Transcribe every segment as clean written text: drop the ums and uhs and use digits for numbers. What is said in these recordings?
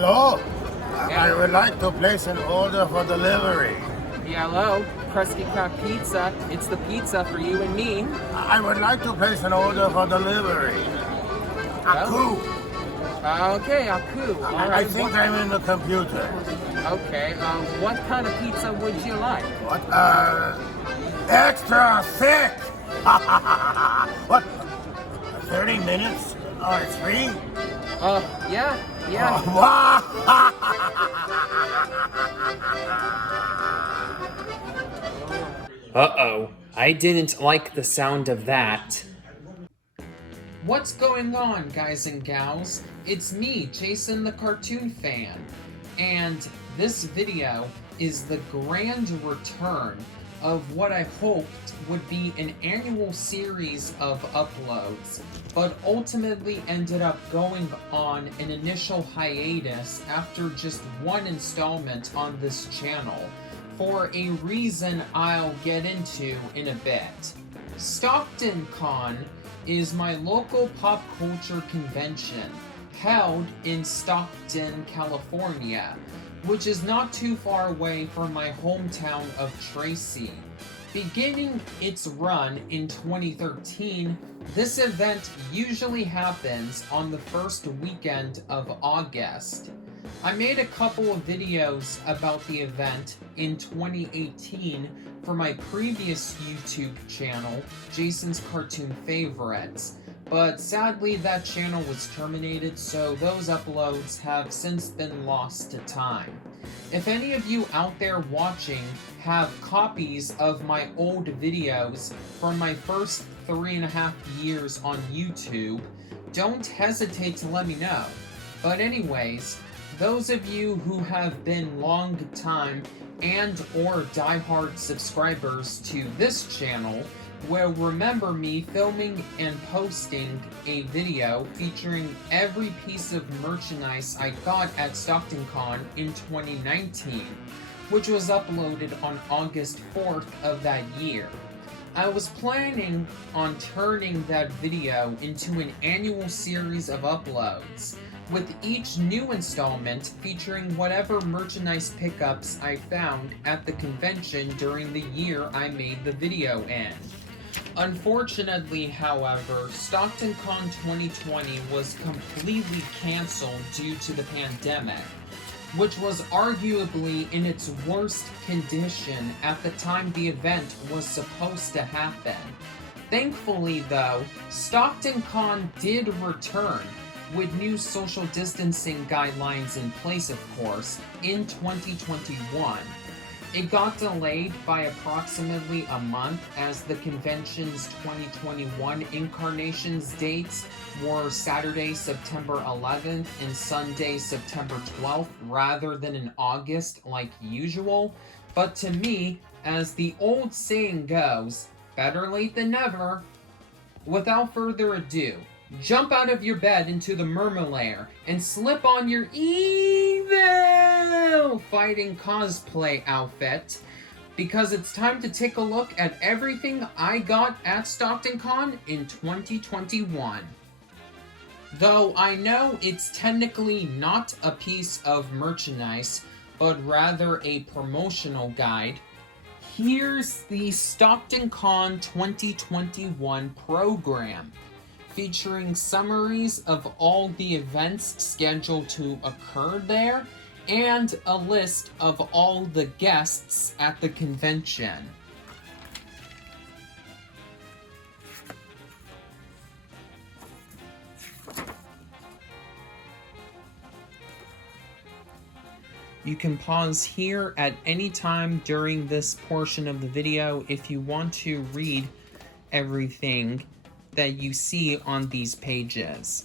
Hello. I would like to place an order for delivery. Yeah, hello, Krusty Krab Pizza. It's the pizza for you and me. I would like to place an order for delivery. Aku. Okay, Aku. All right. I think I'm in the computer. Okay. What kind of pizza would you like? What? Extra thick. What? 30 minutes? Oh, it's free? Yeah. Oh, wow. Uh-oh. I didn't like the sound of that. What's going on, guys and gals? It's me, Jason the Cartoon Fan, and this video is the grand return of what I hoped would be an annual series of uploads, but ultimately ended up going on an initial hiatus after just one installment on this channel, for a reason I'll get into in a bit. StocktonCon is my local pop culture convention held in Stockton, California, which is not too far away from my hometown of Tracy. Beginning its run in 2013, this event usually happens on the first weekend of August. I made a couple of videos about the event in 2018 for my previous YouTube channel, Jason's Cartoon Favorites, but sadly that channel was terminated, so those uploads have since been lost to time. If any of you out there watching have copies of my old videos from my first 3.5 years on YouTube, don't hesitate to let me know. But anyways, those of you who have been long time and or diehard subscribers to this channel will remember me filming and posting a video featuring every piece of merchandise I got at StocktonCon in 2019, which was uploaded on August 4th of that year. I was planning on turning that video into an annual series of uploads, with each new installment featuring whatever merchandise pickups I found at the convention during the year I made the video in. Unfortunately, however, StocktonCon 2020 was completely cancelled due to the pandemic, which was arguably in its worst condition at the time the event was supposed to happen. Thankfully, though, StocktonCon did return, with new social distancing guidelines in place, of course, in 2021. It got delayed by approximately a month as the convention's 2021 incarnations dates were Saturday, September 11th and Sunday, September 12th, rather than in August like usual. But to me, as the old saying goes, better late than never. Without further ado, jump out of your bed into the Murmur and slip on your evil fighting cosplay outfit, because it's time to take a look at everything I got at StocktonCon in 2021. Though I know it's technically not a piece of merchandise, but rather a promotional guide, here's the StocktonCon 2021 program, featuring summaries of all the events scheduled to occur there, and a list of all the guests at the convention. You can pause here at any time during this portion of the video if you want to read everything that you see on these pages.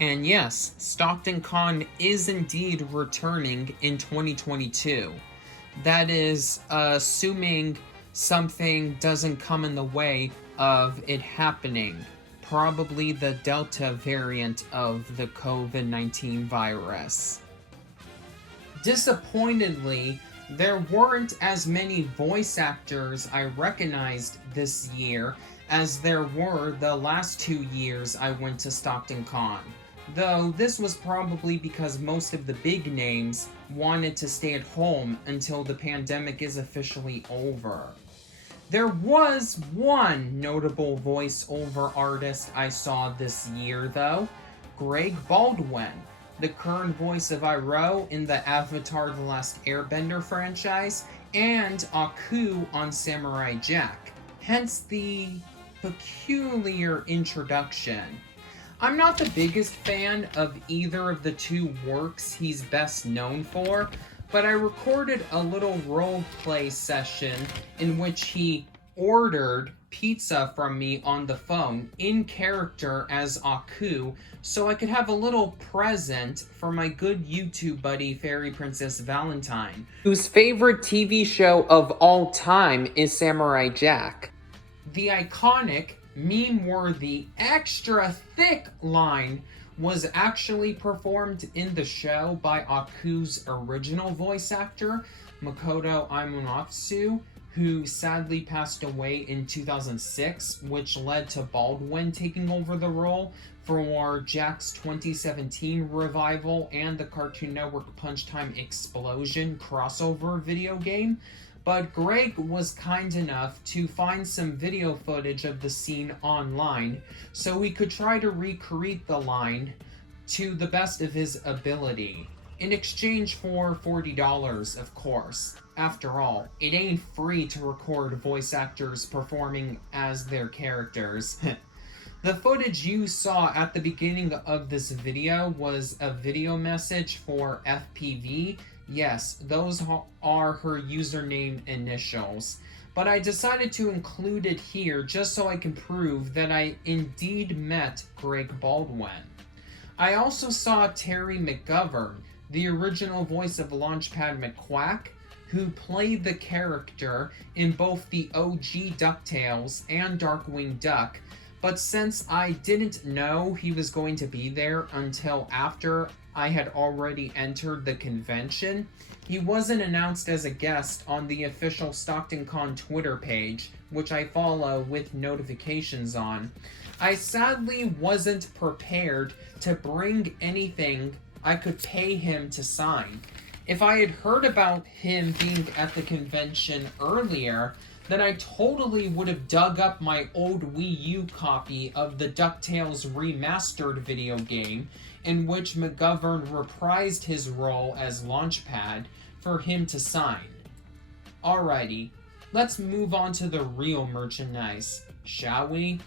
And yes, StocktonCon is indeed returning in 2022. That is, assuming something doesn't come in the way of it happening. Probably the Delta variant of the COVID-19 virus. Disappointedly, there weren't as many voice actors I recognized this year as there were the last 2 years I went to StocktonCon. Though this was probably because most of the big names wanted to stay at home until the pandemic is officially over. There was one notable voiceover artist I saw this year, though, Greg Baldwin, the current voice of Iroh in the Avatar The Last Airbender franchise, and Aku on Samurai Jack, hence the peculiar introduction. I'm not the biggest fan of either of the two works he's best known for, but I recorded a little roleplay session in which he ordered pizza from me on the phone in character as Aku, so I could have a little present for my good YouTube buddy Fairy Princess Valentine, whose favorite TV show of all time is Samurai Jack. The iconic, meme-worthy, extra thick line was actually performed in the show by Aku's original voice actor, Makoto Imonatsu, who sadly passed away in 2006, which led to Baldwin taking over the role for Jack's 2017 revival and the Cartoon Network Punch Time Explosion crossover video game. But Greg was kind enough to find some video footage of the scene online, so we could try to recreate the line to the best of his ability, in exchange for $40, of course. After all, it ain't free to record voice actors performing as their characters. The footage you saw at the beginning of this video was a video message for FPV. Yes, those are her username initials, but I decided to include it here just so I can prove that I indeed met Greg Baldwin. I also saw Terry McGovern, the original voice of Launchpad McQuack, who played the character in both the OG DuckTales and Darkwing Duck, but since I didn't know he was going to be there until after I had already entered the convention, he wasn't announced as a guest on the official StocktonCon Twitter page, which I follow with notifications on. I sadly wasn't prepared to bring anything I could pay him to sign. If I had heard about him being at the convention earlier, then I totally would have dug up my old Wii U copy of the DuckTales Remastered video game, in which McGovern reprised his role as Launchpad for him to sign. Alrighty, let's move on to the real merchandise, shall we?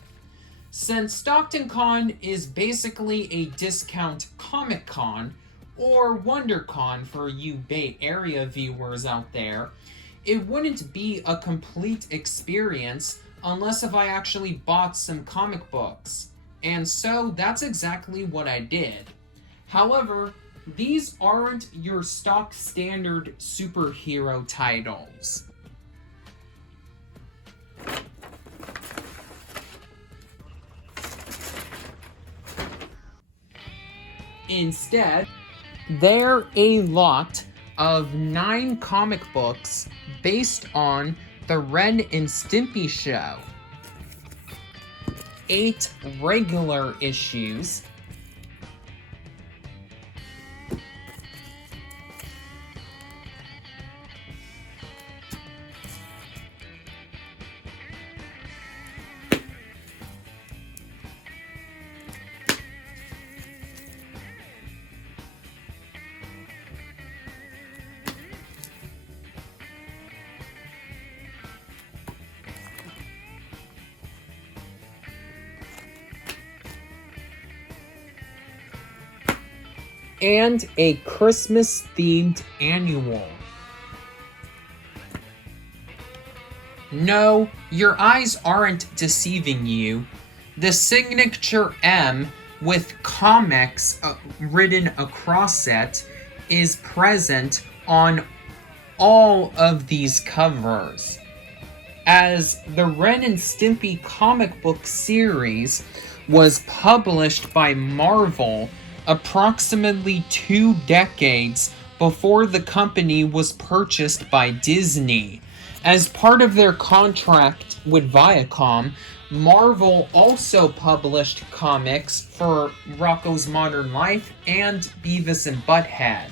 Since StocktonCon is basically a discount Comic-Con, or WonderCon for you Bay Area viewers out there, it wouldn't be a complete experience unless if I actually bought some comic books. And so that's exactly what I did. However, these aren't your stock standard superhero titles. Instead, they're a lot of 9 comic books based on the Ren and Stimpy show, 8 regular issues, and a Christmas-themed annual. No, your eyes aren't deceiving you. The signature M with comics written across it is present on all of these covers. As the Ren and Stimpy comic book series was published by Marvel approximately 2 decades before the company was purchased by Disney. As part of their contract with Viacom, Marvel also published comics for Rocko's Modern Life and Beavis and Butthead.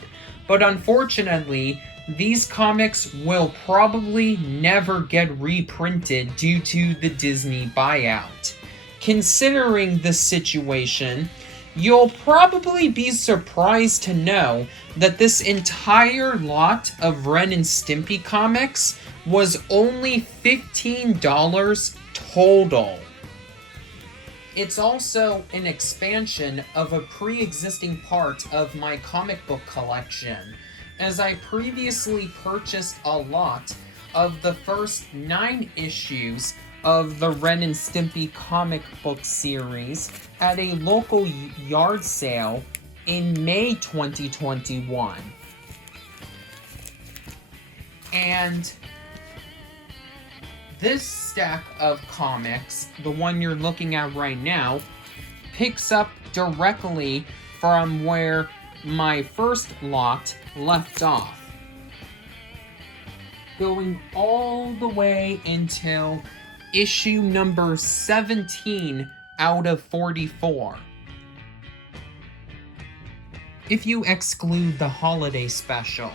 But unfortunately, these comics will probably never get reprinted due to the Disney buyout. Considering this situation, you'll probably be surprised to know that this entire lot of Ren and Stimpy comics was only $15 total. It's also an expansion of a pre-existing part of my comic book collection, as I previously purchased a lot of the first 9 issues of the Ren and Stimpy comic book series at a local yard sale in May 2021. And this stack of comics, the one you're looking at right now, picks up directly from where my first lot left off, going all the way until issue number 17 out of 44. If you exclude the holiday special.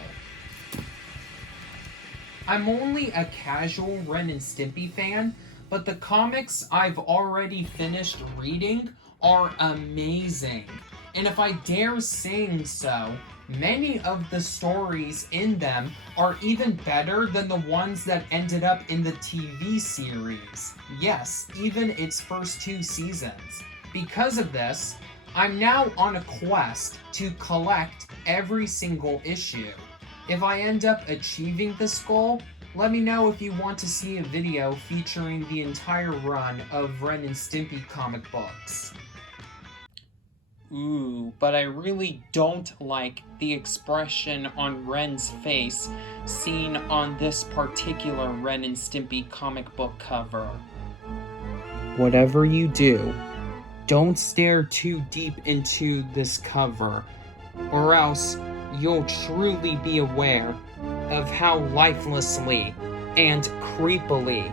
I'm only a casual Ren and Stimpy fan, but the comics I've already finished reading are amazing. And if I dare saying so, many of the stories in them are even better than the ones that ended up in the TV series. Yes, even its first 2 seasons. Because of this, I'm now on a quest to collect every single issue. If I end up achieving this goal, let me know if you want to see a video featuring the entire run of Ren and Stimpy comic books. Ooh, but I really don't like the expression on Ren's face seen on this particular Ren and Stimpy comic book cover. Whatever you do, don't stare too deep into this cover, or else you'll truly be aware of how lifelessly and creepily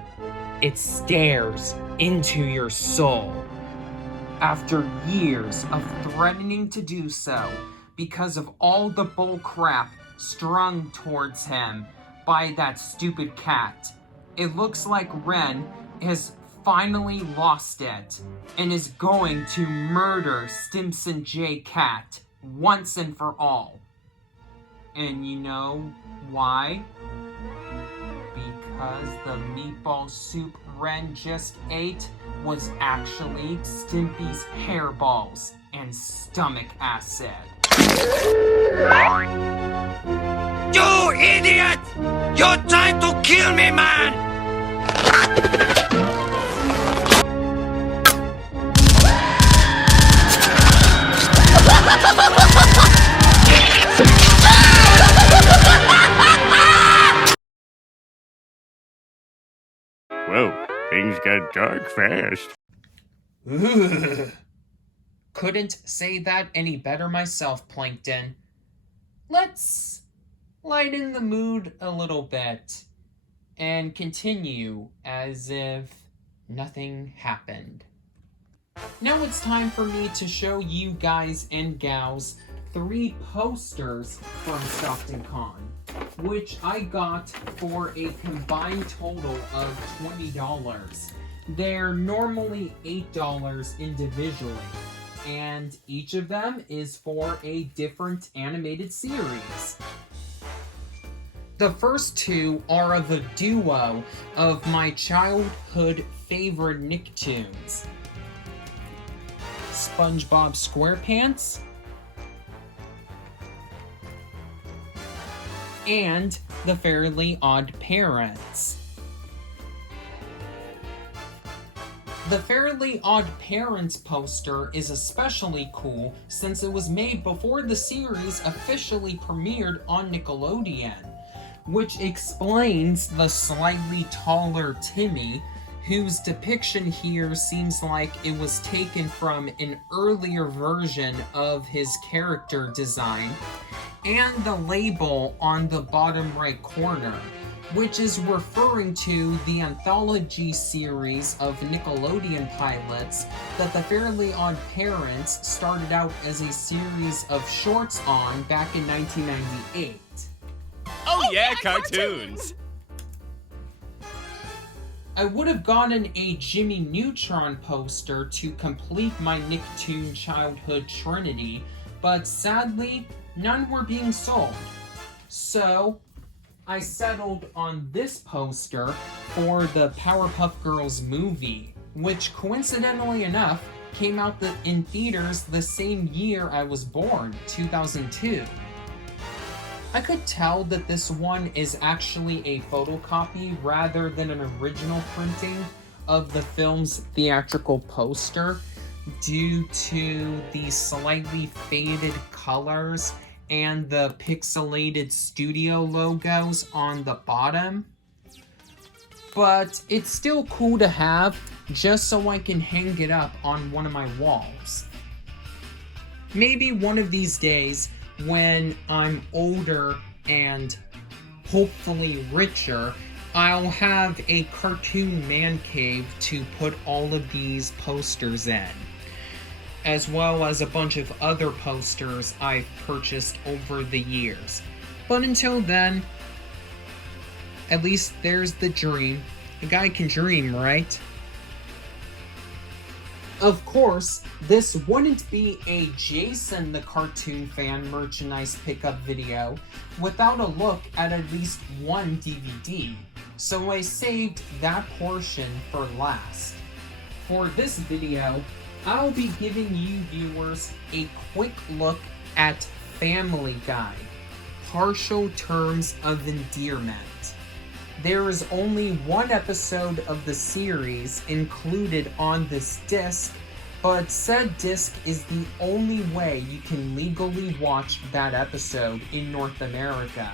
it stares into your soul. After years of threatening to do so because of all the bull crap strung towards him by that stupid cat, it looks like Ren has finally lost it and is going to murder Stimson J. Cat once and for all. And you know why? Because the meatball soup Ren just ate was actually Stimpy's hairballs and stomach acid. You idiot! You're trying to kill me, man! Whoa, things got dark fast. Ugh. Couldn't say that any better myself, Plankton. Let's lighten the mood a little bit and continue as if nothing happened. Now it's time for me to show you guys and gals 3 posters from StocktonCon, which I got for a combined total of $20. They're normally $8 individually, and each of them is for a different animated series. The first 2 are of a duo of my childhood favorite Nicktoons, SpongeBob SquarePants and The Fairly Odd Parents. The Fairly Odd Parents poster is especially cool since it was made before the series officially premiered on Nickelodeon, which explains the slightly taller Timmy, whose depiction here seems like it was taken from an earlier version of his character design, and the label on the bottom right corner, which is referring to the anthology series of Nickelodeon pilots that the Fairly Odd Parents started out as a series of shorts on back in 1998. Oh yeah, cartoons! I would have gotten a Jimmy Neutron poster to complete my Nicktoon childhood trinity, but sadly, none were being sold. So, I settled on this poster for the Powerpuff Girls movie, which coincidentally enough came out in theaters the same year I was born, 2002. I could tell that this one is actually a photocopy rather than an original printing of the film's theatrical poster due to the slightly faded colors and the pixelated studio logos on the bottom. But it's still cool to have just so I can hang it up on one of my walls. Maybe one of these days, when I'm older and hopefully richer, I'll have a cartoon man cave to put all of these posters in, as well as a bunch of other posters I've purchased over the years. But until then, at least there's the dream. A guy can dream, right? Of course, this wouldn't be a Jason the Cartoon Fan merchandise pickup video without a look at least one DVD, so I saved that portion for last. For this video, I'll be giving you viewers a quick look at Family Guy, Partial Terms of Endearment. There is only one episode of the series included on this disc, but said disc is the only way you can legally watch that episode in North America.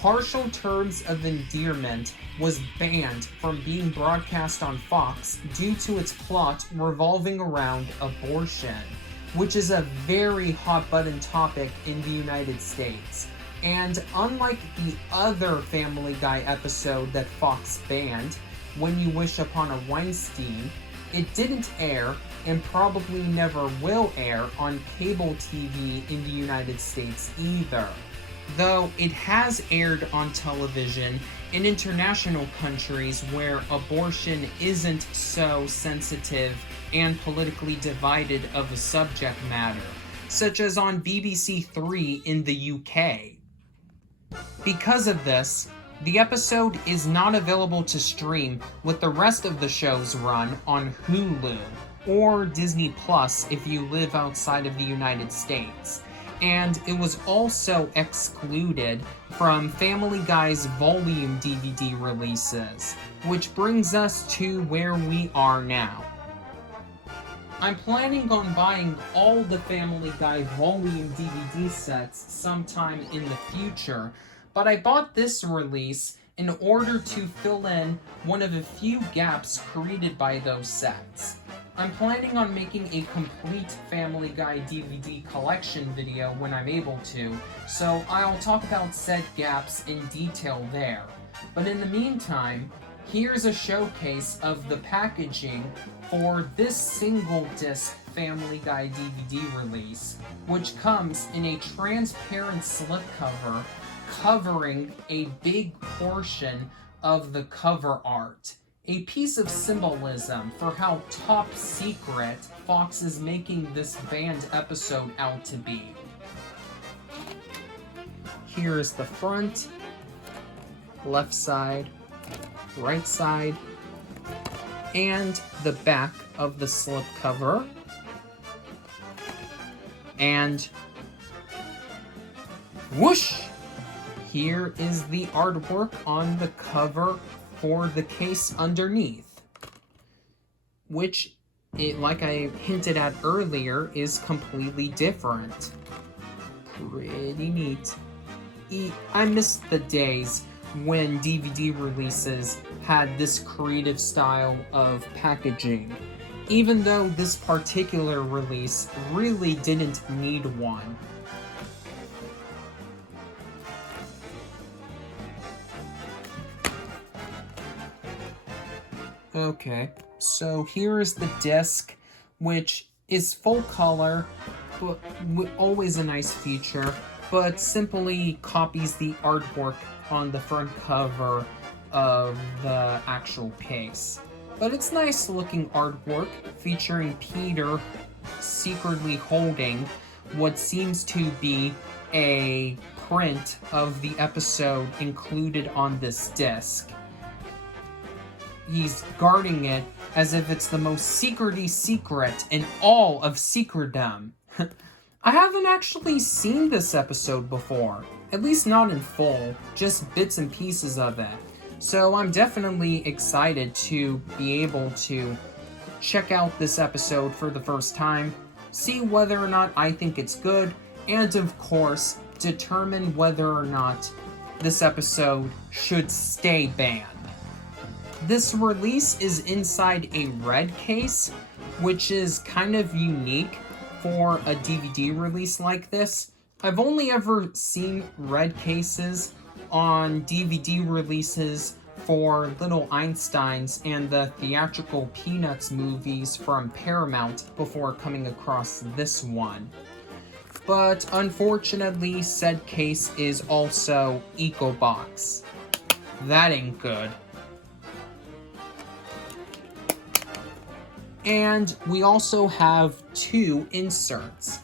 Partial Terms of Endearment was banned from being broadcast on Fox due to its plot revolving around abortion, which is a very hot-button topic in the United States. And unlike the other Family Guy episode that Fox banned, When You Wish Upon a Weinstein, it didn't air and probably never will air on cable TV in the United States either. Though it has aired on television in international countries where abortion isn't so sensitive and politically divided of a subject matter, such as on BBC Three in the UK. Because of this, the episode is not available to stream with the rest of the show's run on Hulu or Disney Plus if you live outside of the United States, and it was also excluded from Family Guy's volume DVD releases, which brings us to where we are now. I'm planning on buying all the Family Guy volume DVD sets sometime in the future, but I bought this release in order to fill in one of a few gaps created by those sets. I'm planning on making a complete Family Guy DVD collection video when I'm able to, so I'll talk about said gaps in detail there. But in the meantime, here's a showcase of the packaging for this single disc Family Guy DVD release, which comes in a transparent slipcover covering a big portion of the cover art. A piece of symbolism for how top secret Fox is making this banned episode out to be. Here is the front, left side, right side, and the back of the slipcover. And whoosh! Here is the artwork on the cover for the case underneath, which, like I hinted at earlier, is completely different. Pretty neat. I miss the days when DVD releases had this creative style of packaging, even though this particular release really didn't need one. Okay, so here is the disc, which is full color, but always a nice feature, but simply copies the artwork on the front cover of the actual case. But it's nice looking artwork featuring Peter secretly holding what seems to be a print of the episode included on this disc. He's guarding it as if it's the most secrety secret in all of secretdom. I haven't actually seen this episode before, at least not in full, just bits and pieces of it. So I'm definitely excited to be able to check out this episode for the first time, see whether or not I think it's good, and of course, determine whether or not this episode should stay banned. This release is inside a red case, which is kind of unique for a DVD release like this. I've only ever seen red cases on DVD releases for Little Einsteins and the theatrical Peanuts movies from Paramount before coming across this one. But unfortunately, said case is also EcoBox. That ain't good. And we also have two inserts.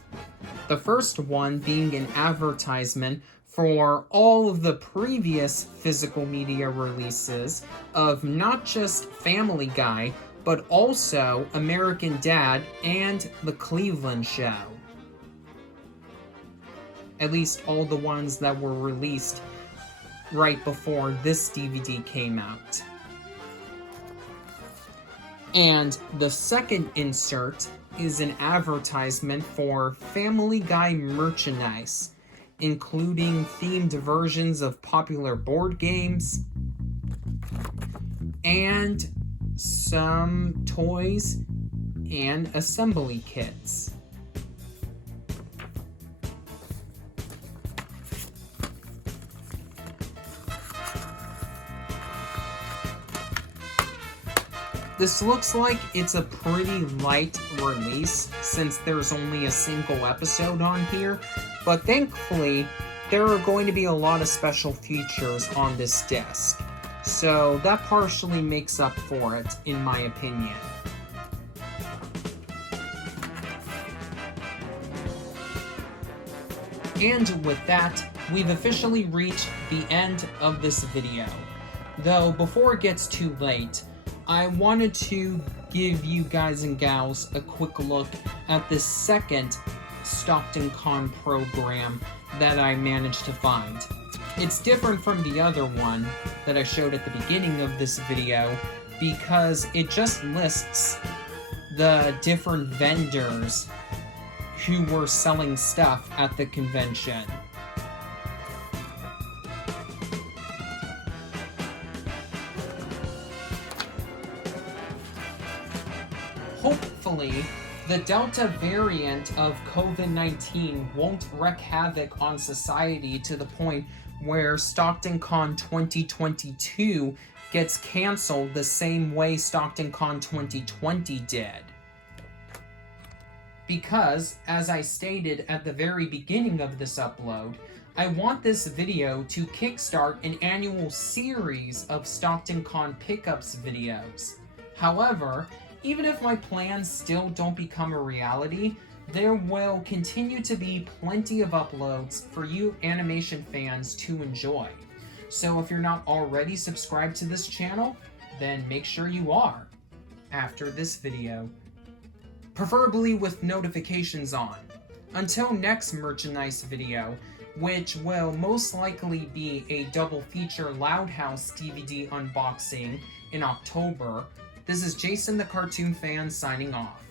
The first one being an advertisement for all of the previous physical media releases of not just Family Guy, but also American Dad and The Cleveland Show. At least all the ones that were released right before this DVD came out. And the second insert is an advertisement for Family Guy merchandise, including themed versions of popular board games and some toys and assembly kits. This looks like it's a pretty light release since there's only a single episode on here, but thankfully there are going to be a lot of special features on this disc, so that partially makes up for it, in my opinion. And with that, we've officially reached the end of this video. Though before it gets too late, I wanted to give you guys and gals a quick look at the second StocktonCon program that I managed to find. It's different from the other one that I showed at the beginning of this video because it just lists the different vendors who were selling stuff at the convention. Hopefully, the Delta variant of COVID-19 won't wreak havoc on society to the point where StocktonCon 2022 gets canceled the same way StocktonCon 2020 did. Because, as I stated at the very beginning of this upload, I want this video to kickstart an annual series of StocktonCon pickups videos. However, even if my plans still don't become a reality, there will continue to be plenty of uploads for you animation fans to enjoy. So if you're not already subscribed to this channel, then make sure you are after this video, preferably with notifications on. Until next merchandise video, which will most likely be a double feature Loud House DVD unboxing in October, this is Jason the Cartoon Fan signing off.